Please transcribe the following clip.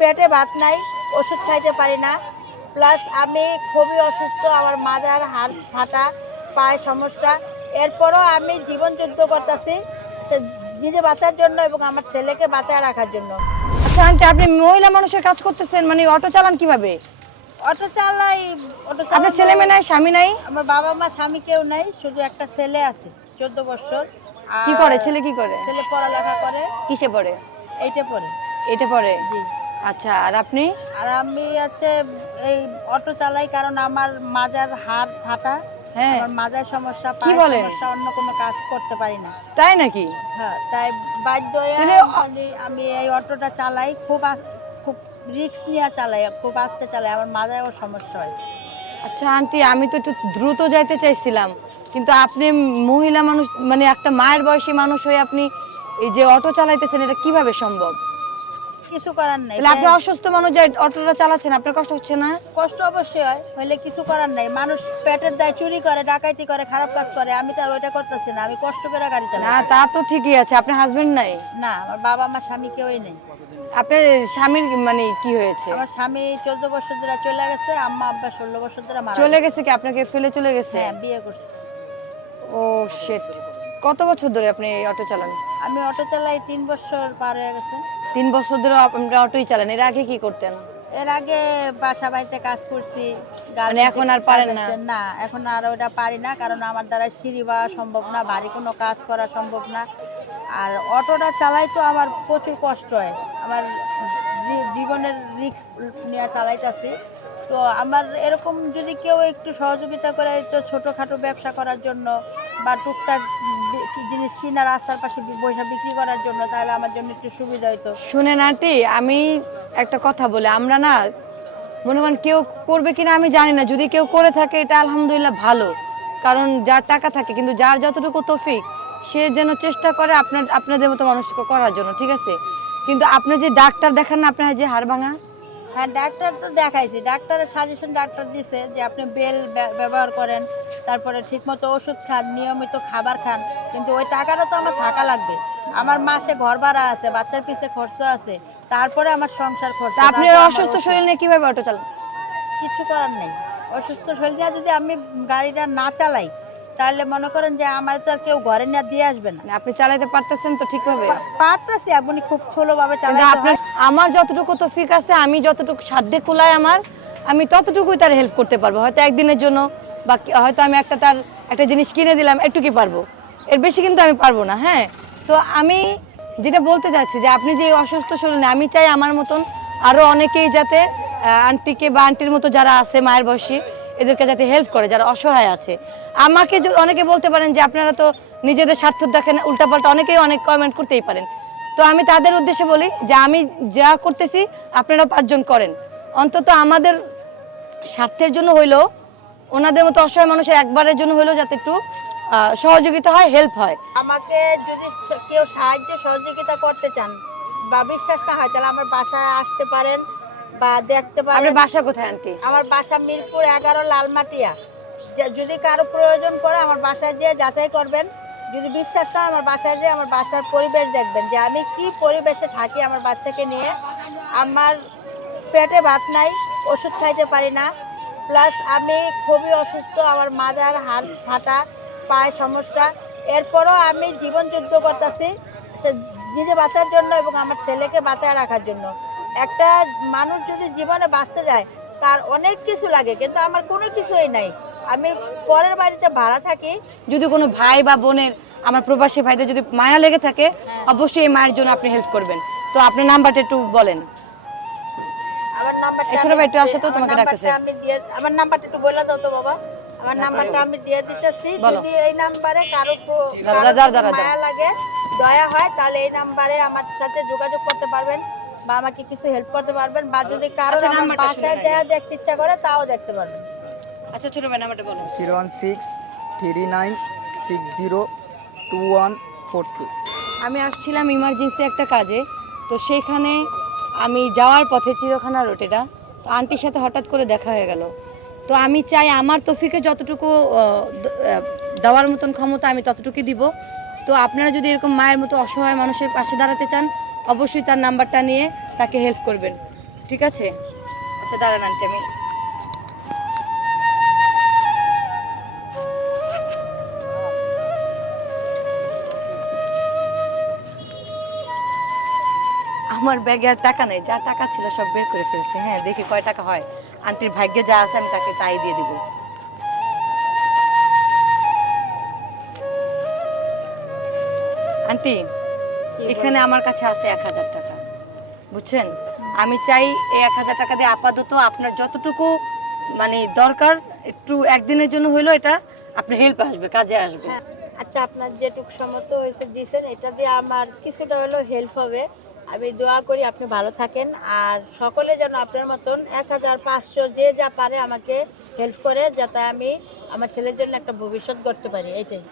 পেটে ভাত নাই, ওষুধ খাইতে পারি না, প্লাস আমি খুবই অসুস্থ, আমার মাজার হাড় ফাটা, পায়ে সমস্যা। এরপরও আমি জীবন যুদ্ধ করতেছি নিজে বাঁচার জন্য এবং আমার ছেলেকে বাঁচায় রাখার জন্য। আচ্ছা আন্টি, আপনি মহিলা মানুষের কাজ করতেছেন, মানে অটো চালান কিভাবে? অটো চালাই। আপনার ছেলে মেয়ে নাই, স্বামী নাই? আমার বাবা মা স্বামী কেউ নাই, শুধু একটা ছেলে আছে 14 বছর। কি করে ছেলে? কি করে? ছেলে পড়ালেখা করে। কিসে পড়ে? এইটা পড়ে। এটা পড়ে? জি। আচ্ছা, আর আপনি? আর আমি এই অটো চালাই কারণ আমার মাজার হাড় ফাটা। হ্যাঁ। আমার মাজার সমস্যা, কি পায়ের বলেন? সমস্যা, অন্য কোনো কাজ করতে পারি না। তাই নাকি? হ্যাঁ, তাই বাধ্য হয়ে আমি এই অটোটা চালাই। খুব রিস্ক নিয়ে চালাই, খুব আস্তে চালাই, আমার মাজায়ও সমস্যা হয়। আচ্ছা আন্টি, আমি তো একটু দ্রুত যাইতে চাইছিলাম, কিন্তু আপনি মহিলা মানুষ, মানে একটা মায়ের বয়সী মানুষ হয়ে আপনি এই যে অটো চালাইতেছেন, এটা কিভাবে সম্ভব? কিছু করার নাই। তাহলে আপনি অসুস্থ মানুষ যে অটোটা চালাচ্ছেন, আপনার কষ্ট হচ্ছে না? কষ্ট অবশ্যই হয়, হইলে কিছু করার নাই। মানুষ পেটের দায় চুরি করে, ডাকাতি করে, খারাপ কাজ করে, আমি তো আর ওইটা করতেছি না। আমি কষ্ট করে গাড়ি না, চালাই। তা তো ঠিকই আছে। আপনার হাজবেন্ড নাই? না, আমার বাবা আমার স্বামী কেউই নেই। আপনার স্বামীর মানে কি হয়েছে? আমার স্বামী 14 বছর ধরে চলে গেছে, আম্মা আব্বা 16 বছর ধরে মারা চলে গেছে কি? আপনাকে ফেলে চলে গেছে? হ্যাঁ, বিয়ে করছে। ও শিট। কত বছর ধরে আপনি এই অটো চালান? আমি অটো চালাই 3 বছর পার হয়ে গেছে। 3 বছর ধরে আপনি অটোই চালান। এর আগে কি করতেন? এর আগে বাসা বাড়িতে কাজ করছি। মানে এখন আর পারেন না? না, এখন আর ওটা পারি না, কারণ আমার দ্বারা সিঁড়ি বাওয়া সম্ভব না, ভারী কোনো কাজ করা সম্ভব না। আর অটোটা চালাই তো আমার প্রচুর কষ্ট হয়, আমার জীবনের রিস্ক নিয়ে চালাইতেছি। তো আমার এরকম যদি কেউ একটু সহযোগিতা করে, তো ছোটোখাটো ব্যবসা করার জন্য বা টুকটাক জিনিস কিনা রাস্তার পাশে বসে বিক্রি করার জন্য, তাহলে আমার জন্য একটু সুবিধা হতো। শুনেন আন্টি, আমি একটা কথা বলি, আমরা না মনে করেন কেউ করবে কিনা আমি জানি না, যদি কেউ করে থাকে এটা আলহামদুলিল্লাহ ভালো, কারণ যার টাকা থাকে, কিন্তু যার যতটুকু তৌফিক সে যেন চেষ্টা করে আপনাদের মতো মানুষকে করার জন্য, ঠিক আছে? কিন্তু আপনি যে ডাক্তার দেখান না, আপনার যে হাড় ভাঙা। হ্যাঁ, ডাক্তার তো দেখাইছি, ডাক্তারের সাজেশন ডাক্তার দিছে যে আপনি বেল ব্যবহার করেন, তারপরে ঠিকমতো ওষুধ খান, নিয়মিত খাবার খান, কিন্তু ওই টাকাটা তো আমার থাকা লাগবে। আমার মাসে ঘর ভাড়া আছে, বাচ্চার পিছে খরচ আছে, তারপরে আমার সংসার খরচ। আপনি অসুস্থ শরীর নিয়ে কিভাবে অটো চালান? কিছু করার নেই। অসুস্থ শরীর নিয়ে যদি আমি গাড়িটা না চালাই, তাহলে মনে করেন যে আমার তো আর কেউ ঘরে নিয়ে দিয়ে আসবে না। আপনি চালাতে পারতেছেন তো ঠিকভাবে? পারতেছি, আপনি খুব স্লোভাবে চালাই। আমার যতটুকু তৌফিক আছে, আমি যতটুকু সাধ্যে কুলায় আমি ততটুকুই তার হেল্প করতে পারবো। হয়তো একদিনের জন্য, বা হয়তো আমি তার একটা জিনিস কিনে দিলাম, একটুকুই পারবো, এর বেশি কিন্তু আমি পারবো না। হ্যাঁ, তো আমি যেটা বলতে চাচ্ছি যে আপনি যে অসুস্থ শরীর নিয়ে, আমি চাই আমার মতন আরও অনেকেই যাতে আন্টিকে বা আন্টির মতো যারা আছে মায়ের বয়সী, এদেরকে যাতে হেল্প করে, যারা অসহায় আছে। আমাকে অনেকে বলতে পারেন যে আপনারা তো নিজেদের স্বার্থ দেখেন, উল্টাপাল্টা অনেকেই অনেক কমেন্ট করতেই পারেন। তো আমি তাদের উদ্দেশ্যে বলি যে আমি যা করতেছি আপনারা 5 জন করেন, অন্তত আমাদের স্বার্থের জন্য হইলেও, ওনাদের মতো অসহায় মানুষের একবারের জন্য হইলেও যাতে একটু সহযোগিতা হয়, হেল্প হয়। আমাকে যদি কেউ সাহায্য সহযোগিতা করতে চান বা বিশ্বাস না হয়, তাহলে আমার বাসায় আসতে পারেন বা দেখতে পারেন। আপনার বাসা কোথায় আন্টি? আমার বাসা মিরপুর 11 লালমাটিয়া। যদি কারো প্রয়োজন পড়ে আমার বাসায় যেয়ে যাচাই করবেন। যদি বিশ্বাস না, আমার বাসায় যেয়ে আমার বাসার পরিবেশ দেখবেন যে আমি কি পরিবেশে থাকি আমার বাচ্চাকে নিয়ে। আমার পেটে ভাত নাই, ওষুধ খাইতে পারি না, প্লাস আমি খুবই অসুস্থ, আমার মাজার হাড় ফাটা, পায়ে সমস্যা। এরপরও আমি জীবন যুদ্ধ করতেছি নিজে বাঁচার জন্য এবং আমার ছেলেকে বাঁচায় রাখার জন্য। একটা মানুষ যদি জীবনে বাঁচতে যায়, তার অনেক কিছু লাগে, কিন্তু আমার কোনো কিছুই নাই। আমি পরের বাড়িতে ভাড়া থাকি। যদি কোনো ভাই বা বোনের, আমার প্রবাসী ভাইদের যদি মায়া লেগে থাকে, অবশ্যই এই মায়ের জন্য আপনি হেল্প করবেন। তো আপনার নাম্বারটা একটু বলেন। আমার নাম্বারটা আমার নাম্বারটা একটু বলে দাও তো বাবা। আমার নাম্বারটা আমি দিয়ে দিতেছি। যদি এই নাম্বারে কারো মায়া লাগে, দয়া হয়, তাহলে এই নাম্বারে আমার সাথে যোগাযোগ করতে পারবেন বা আমাকে কিছু হেল্প করতে পারবেন, বা যদি কারো আমার বাসায় যা দেখতে ইচ্ছা করে তাও দেখতে পারবেন। আচ্ছা ছোট ভাই, নাম্বারটা বলুন। 01639602142। আমি আসছিলাম ইমার্জেন্সি একটা কাজে, তো সেইখানে আমি যাওয়ার পথে চিড়িয়াখানা রোডেটা, তো আন্টির সাথে হঠাৎ করে দেখা হয়ে গেল। তো আমি চাই আমার তৌফিকে যতটুকু দেওয়ার মতন ক্ষমতা আমি ততটুকুই দিব। তো আপনারা যদি এরকম মায়ের মতো অসহায় মানুষের পাশে দাঁড়াতে চান, অবশ্যই তার নাম্বারটা নিয়ে তাকে হেল্প করবেন। ঠিক আছে? আচ্ছা দাঁড়ান আন্টি, আমি আমার ব্যাগে আর টাকা নেই, যা টাকা ছিল সব বের করে ফেলছে। হ্যাঁ, দেখি কয় টাকা হয়। আন্টির ভাগ্যে যা আছে আমি তাকে তাই দিয়ে দিব। আন্টি, এখানে আমার কাছে আছে 1000 টাকা, বুঝছেন? আমি চাই এই 1000 টাকা দিয়ে আপাতত আপনার যতটুকু মানে দরকার, একটু একদিনের জন্য হইলো, এটা আপনার হেল্প আসবে, কাজে আসবে। হ্যাঁ, আচ্ছা আপনার যেটুকু সামর্থ্য হয়েছে দিয়েছেন, এটা দিয়ে আমার কিছুটা হলেও হেল্প হবে। আমি দোয়া করি আপনি ভালো থাকেন, আর সকলে যেন আপনার মতন 1500 যে যা পারে আমাকে হেল্প করে, যাতে আমি আমার ছেলের জন্য একটা ভবিষ্যৎ গড়তে পারি, এইটাই।